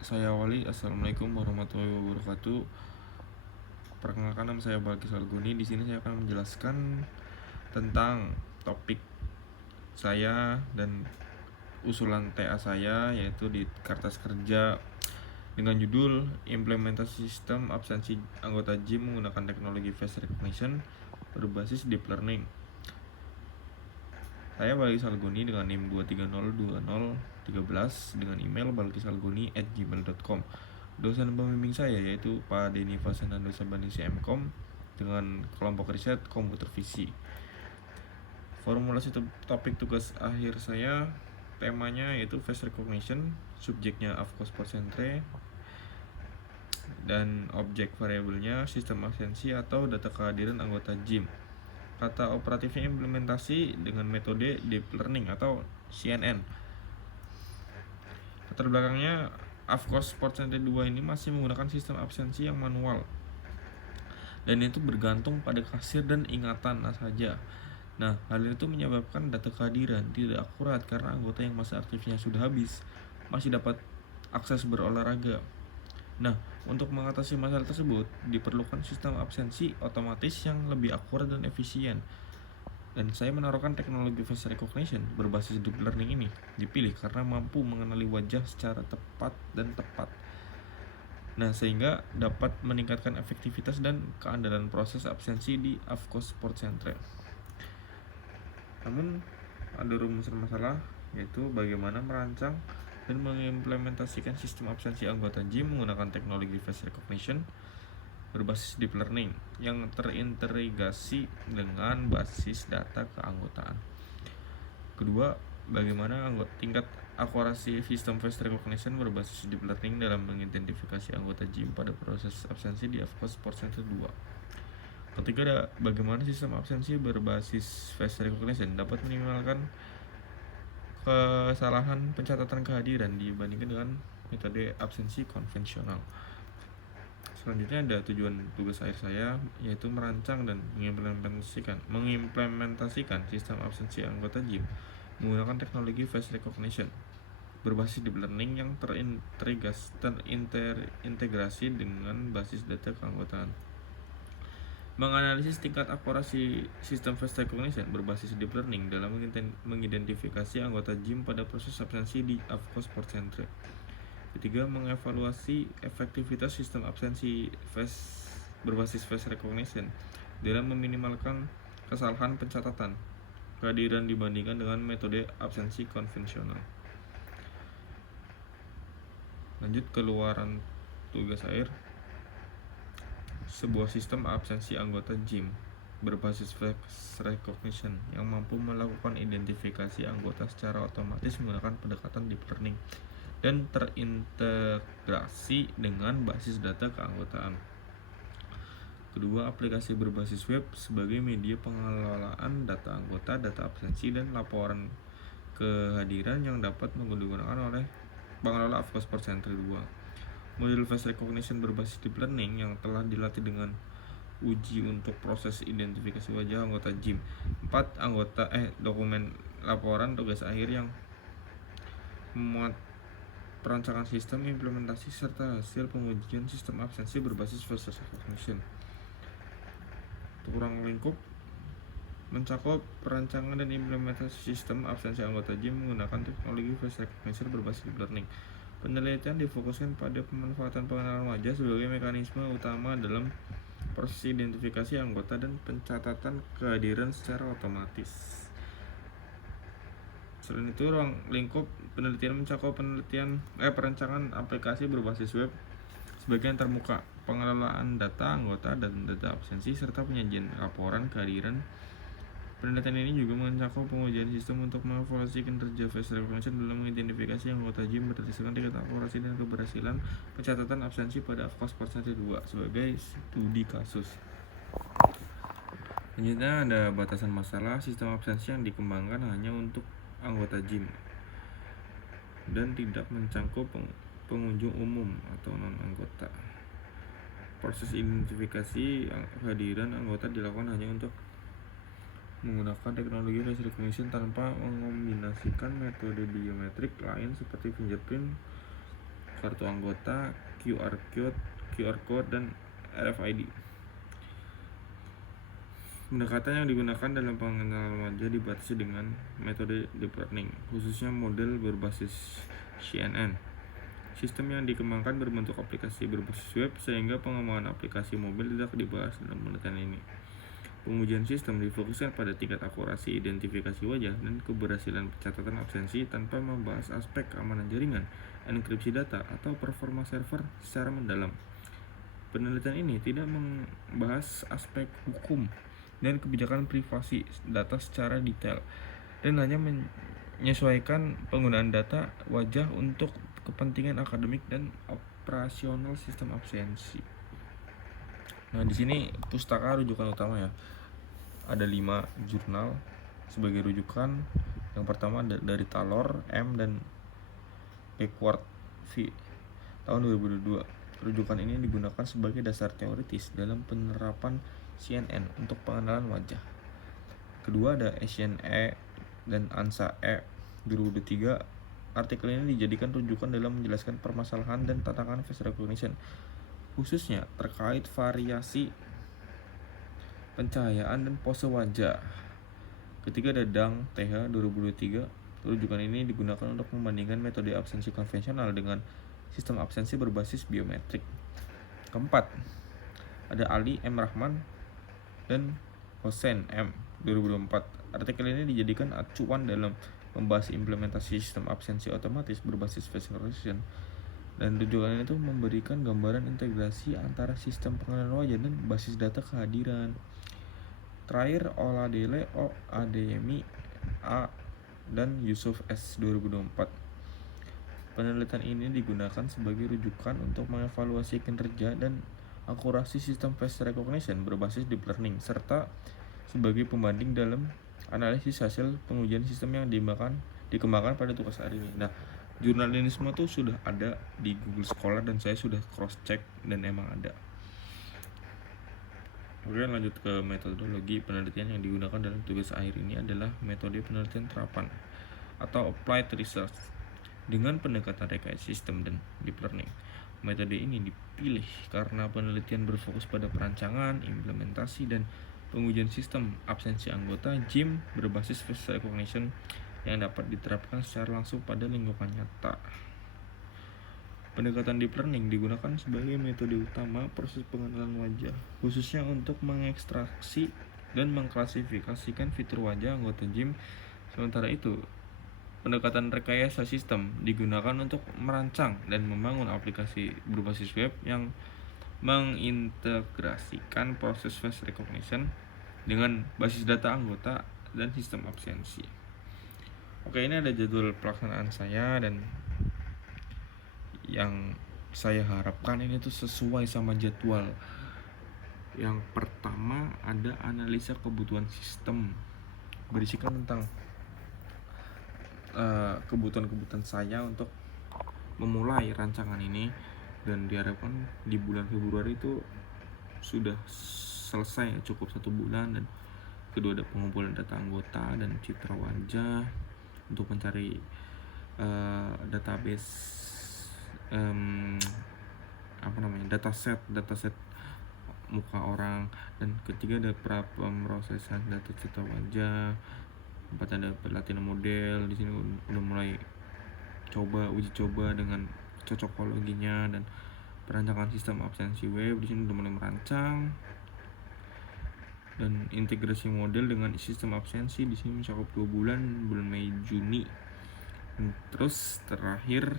Saya awali. Assalamualaikum warahmatullahi wabarakatuh. Perkenalkan, nama saya Balki Salguni. Di sini saya akan menjelaskan tentang topik saya dan usulan TA saya, yaitu di kertas kerja dengan judul implementasi sistem absensi anggota GYM menggunakan teknologi face recognition berbasis deep learning. Saya Balki Salguni dengan NIM 2302013 dengan email balkisalguni@gmail.com. Dosen pembimbing saya yaitu Pak Denny Fasenando Sabanisi MKOM dengan kelompok riset komputer visi. Formulasi topik tugas akhir saya, temanya yaitu face recognition, subjeknya of course percentage, dan objek variabelnya sistem absensi atau data kehadiran anggota GYM. Kata operatifnya implementasi dengan metode deep learning atau CNN. Latar belakangnya, of course percentage 2 ini masih menggunakan sistem absensi yang manual, dan itu bergantung pada kasir dan ingatan saja. Nah, hal itu menyebabkan data kehadiran tidak akurat karena anggota yang masa aktifnya sudah habis masih dapat akses berolahraga. Nah, untuk mengatasi masalah tersebut diperlukan sistem absensi otomatis yang lebih akurat dan efisien. Dan saya menaruhkan teknologi face recognition berbasis deep learning ini dipilih karena mampu mengenali wajah secara tepat dan tepat. Nah, sehingga dapat meningkatkan efektivitas dan keandalan proses absensi di AFCOS Support Center. Namun, ada rumusan masalah, yaitu bagaimana merancang dan mengimplementasikan sistem absensi anggota GYM menggunakan teknologi face recognition berbasis deep learning yang terintegrasi dengan basis data keanggotaan. Kedua, bagaimana tingkat akurasi sistem face recognition berbasis deep learning dalam mengidentifikasi anggota GYM pada proses absensi di AFCOS Support Center 2. Ketiga, bagaimana sistem absensi berbasis face recognition dapat meminimalkan kesalahan pencatatan kehadiran dibandingkan dengan metode absensi konvensional. Selanjutnya ada tujuan tugas akhir saya, yaitu merancang dan mengimplementasikan sistem absensi anggota GYM menggunakan teknologi face recognition berbasis deep learning yang terintegrasi dengan basis data keanggotaan. Menganalisis tingkat akurasi sistem face recognition berbasis deep learning dalam mengidentifikasi anggota GYM pada proses absensi di AFCOS Support Center. Ketiga, mengevaluasi efektivitas sistem absensi berbasis face recognition dalam meminimalkan kesalahan pencatatan kehadiran dibandingkan dengan metode absensi konvensional. Lanjut keluaran tugas akhir. Sebuah sistem absensi anggota GYM berbasis face recognition yang mampu melakukan identifikasi anggota secara otomatis menggunakan pendekatan deep learning dan terintegrasi dengan basis data keanggotaan. Kedua, aplikasi berbasis web sebagai media pengelolaan data anggota, data absensi, dan laporan kehadiran yang dapat digunakan oleh pengelola AFCOS Support Center 2. Model face recognition berbasis deep learning yang telah dilatih dengan uji untuk proses identifikasi wajah anggota GYM. 4. Dokumen laporan tugas akhir yang memuat perancangan sistem implementasi serta hasil pengujian sistem absensi berbasis face recognition. Untuk ruang lingkup, mencakup perancangan dan implementasi sistem absensi anggota GYM menggunakan teknologi face recognition berbasis deep learning. Penelitian difokuskan pada pemanfaatan pengenalan wajah sebagai mekanisme utama dalam proses identifikasi anggota dan pencatatan kehadiran secara otomatis. Selain itu, ruang lingkup penelitian mencakup perancangan aplikasi berbasis web sebagai termuka, pengelolaan data anggota dan data absensi, serta penyajian laporan kehadiran. Penelitian ini juga mencakup pengujian sistem untuk mengevaluasi kinerja face recognition dalam mengidentifikasi anggota GYM berdasarkan tingkat akurasi dan keberhasilan pencatatan absensi pada AFCOS Support Center 2 sebagai studi kasus. Selanjutnya ada batasan masalah. Sistem absensi yang dikembangkan hanya untuk anggota GYM dan tidak mencakup pengunjung umum atau non-anggota. Proses identifikasi kehadiran anggota dilakukan hanya untuk menggunakan teknologi face recognition tanpa mengombinasikan metode biometrik lain seperti fingerprint, kartu anggota, QR code dan RFID. Pendekatan yang digunakan dalam pengenalan wajah dibatasi dengan metode deep learning, khususnya model berbasis CNN. Sistem yang dikembangkan berbentuk aplikasi berbasis web, sehingga pengembangan aplikasi mobil tidak dibahas dalam penelitian ini. Pengujian sistem difokuskan pada tingkat akurasi identifikasi wajah dan keberhasilan pencatatan absensi tanpa membahas aspek keamanan jaringan, enkripsi data, atau performa server secara mendalam. Penelitian ini tidak membahas aspek hukum dan kebijakan privasi data secara detail, dan hanya menyesuaikan penggunaan data wajah untuk kepentingan akademik dan operasional sistem absensi. Nah, di sini pustaka rujukan utama ya. Ada 5 jurnal sebagai rujukan. Yang pertama dari Taylor, M, dan Backward V tahun 2022. Rujukan ini digunakan sebagai dasar teoritis dalam penerapan CNN untuk pengenalan wajah. Kedua ada Asian E dan Ansa E 2023. Artikel ini dijadikan rujukan dalam menjelaskan permasalahan dan tantangan face recognition, khususnya terkait variasi pencahayaan dan pose wajah. Ketiga ada Dang TH 2023. Rujukan ini digunakan untuk membandingkan metode absensi konvensional dengan sistem absensi berbasis biometrik. Keempat ada Ali M. Rahman dan Hossein M. 2024. Artikel ini dijadikan acuan dalam membahas implementasi sistem absensi otomatis berbasis face recognition, dan rujukan itu memberikan gambaran integrasi antara sistem pengenalan wajah dan basis data kehadiran. Terakhir Oladele O. Adeyemi A. dan Yusuf S. 2024. Penelitian ini digunakan sebagai rujukan untuk mengevaluasi kinerja dan akurasi sistem face recognition berbasis deep learning, serta sebagai pembanding dalam analisis hasil pengujian sistem yang dikembangkan pada tugas hari ini. Nah, jurnal ini semua tuh sudah ada di Google Scholar dan saya sudah cross check dan emang ada. Kemudian lanjut ke metodologi penelitian yang digunakan dalam tugas akhir ini adalah metode penelitian terapan atau applied research dengan pendekatan rekayasa sistem dan deep learning. Metode ini dipilih karena penelitian berfokus pada perancangan, implementasi, dan pengujian sistem absensi anggota JIM berbasis face recognition yang dapat diterapkan secara langsung pada lingkungan nyata. Pendekatan deep learning digunakan sebagai metode utama proses pengenalan wajah, khususnya untuk mengekstraksi dan mengklasifikasikan fitur wajah anggota JIM. Sementara itu, pendekatan rekayasa sistem digunakan untuk merancang dan membangun aplikasi berbasis web yang mengintegrasikan proses face recognition dengan basis data anggota dan sistem absensi. Oke, ini ada jadwal pelaksanaan saya, dan yang saya harapkan ini tuh sesuai sama jadwal. Yang pertama ada analisa kebutuhan sistem, berisikan tentang kebutuhan saya untuk memulai rancangan ini, dan diharapkan di bulan Februari itu sudah selesai, cukup 1 bulan. Dan kedua ada pengumpulan data anggota dan citra wajah untuk mencari database dataset muka orang. Dan ketiga ada pemrosesan data citra wajah. 4 ada pelatihan model. Di sini udah mulai uji coba dengan cocokologinya dan perancangan sistem absensi web. Di sini udah mulai merancang, dan integrasi model dengan sistem absensi di sini mencakup 2 bulan Mei Juni. Dan terus terakhir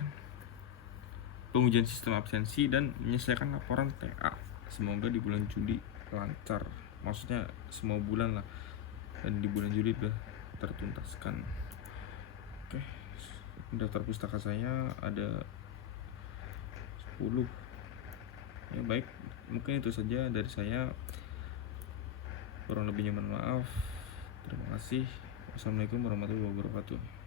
pengujian sistem absensi dan menyelesaikan laporan TA. Semoga di bulan Juli lancar, maksudnya semua bulan lah, dan di bulan Juli udah tertuntaskan. Oke, daftar pustaka saya ada 10 ya. Baik, mungkin itu saja dari saya, kurang lebihnya mohon maaf. Terima kasih. Wassalamualaikum warahmatullahi wabarakatuh.